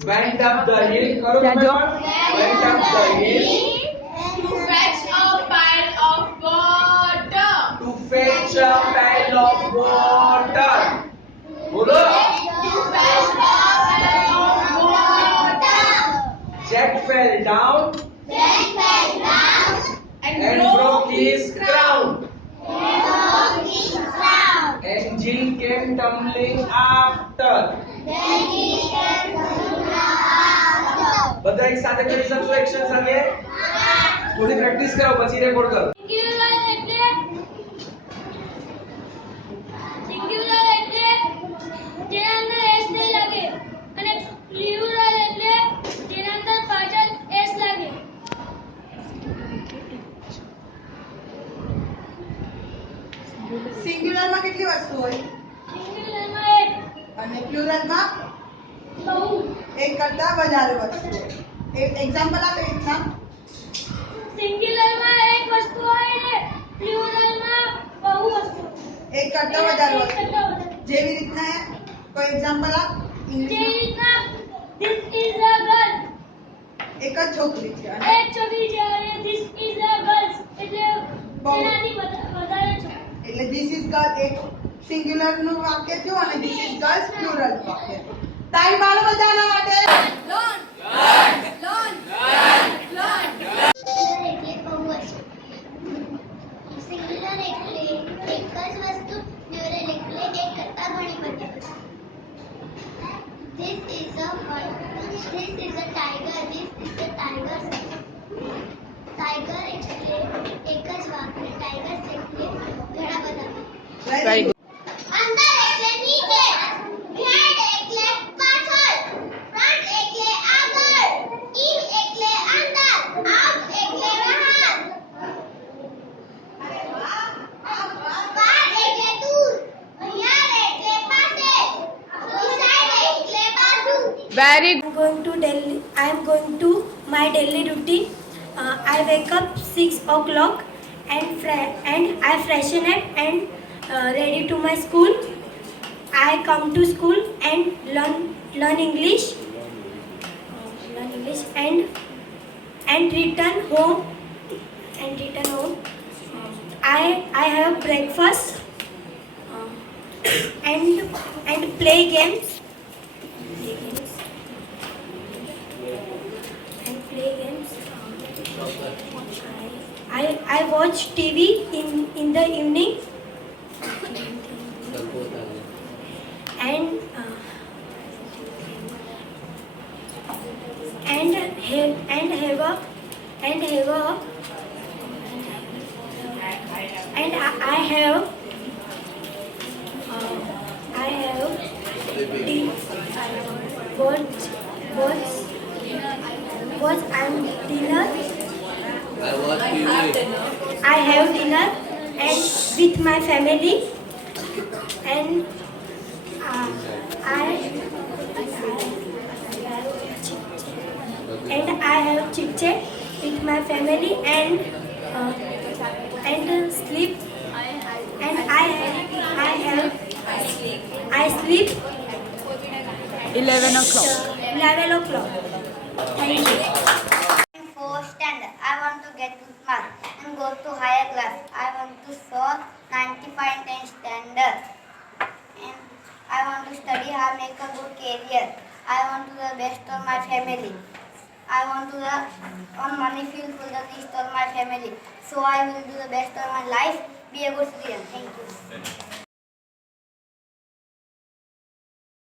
Went up the hill. Karo up the hill. To fetch a pile of water. To fetch a pile of water. Bolo. To fetch a pile of water. Jack fell down. Jack fell down. And, and broke his crown. And broke his crown. And Jill came tumbling after. Then he બધા એક સાથે કરી શકશો action સાથે? થોડી practice કરો પછી record કરો. સિંગ્યુલરમાં કેટલી વસ્તુ હોય? સિંગ્યુલરમાં એક. અને પ્લુરલમાં એક કરતા વધારે વસ્તુ હોય એક એક્ઝામ્પલ આપે એકના સિંગ્યુલરમાં એક વસ્તુ હોય ને પ્લ્યુરલમાં બહુ વસ્તુ એક કરતા વધારે એક વસ્તુ કરતાં વધારે. જેવી રીતના કોઈ એક્ઝામ્પલ આપ જે ઇંગ્લિશમાં રીતના ધીસ ઇઝ અ ગર્લ એક જ છોકરી છે અને એક છોકરી છે અને ધીસ ઇઝ અ ગર્લ્સ એટલે બહુ. તેનાથી વધ- વધારે છે એટલે ધીસ ઇઝ ગર્લ એક સિંગ્યુલર નું વાક્ય થયું અને ધીસ ઇઝ ગર્લ્સ પ્લુરલ વાક્ય તાળી પાડો બધાના માટે This is a tiger. This is a tiger. Tiger explain. एक ज वाक्य टाइगर से घड़ा बना very Very good. I'm going to Delhi. I am going to my daily routine. Uh, I wake up six o'clock and fre- and I freshen up and uh, ready to my school. I come to school and learn learn English. Learn English and and return home and return home. I I have breakfast uh, and and play games. Play games and. I, I watch TV in, in the evening and uh, and have and have a and have a and I, I have uh, I have watch watch watch and dinner. I have dinner and with my family and uh, I and I have chit chat with my family and uh, and uh, sleep and I have I have I sleep 11 o'clock 11 o'clock. Thank you. fourth standard. I want to get good mark and go to higher class. I want to score 95 in 10 standard. And I want to study hard, make a good career. I want to the best of my family. I want to the on money feel for the least of my family. So I will do the best of my life. Be a good student. Thank you.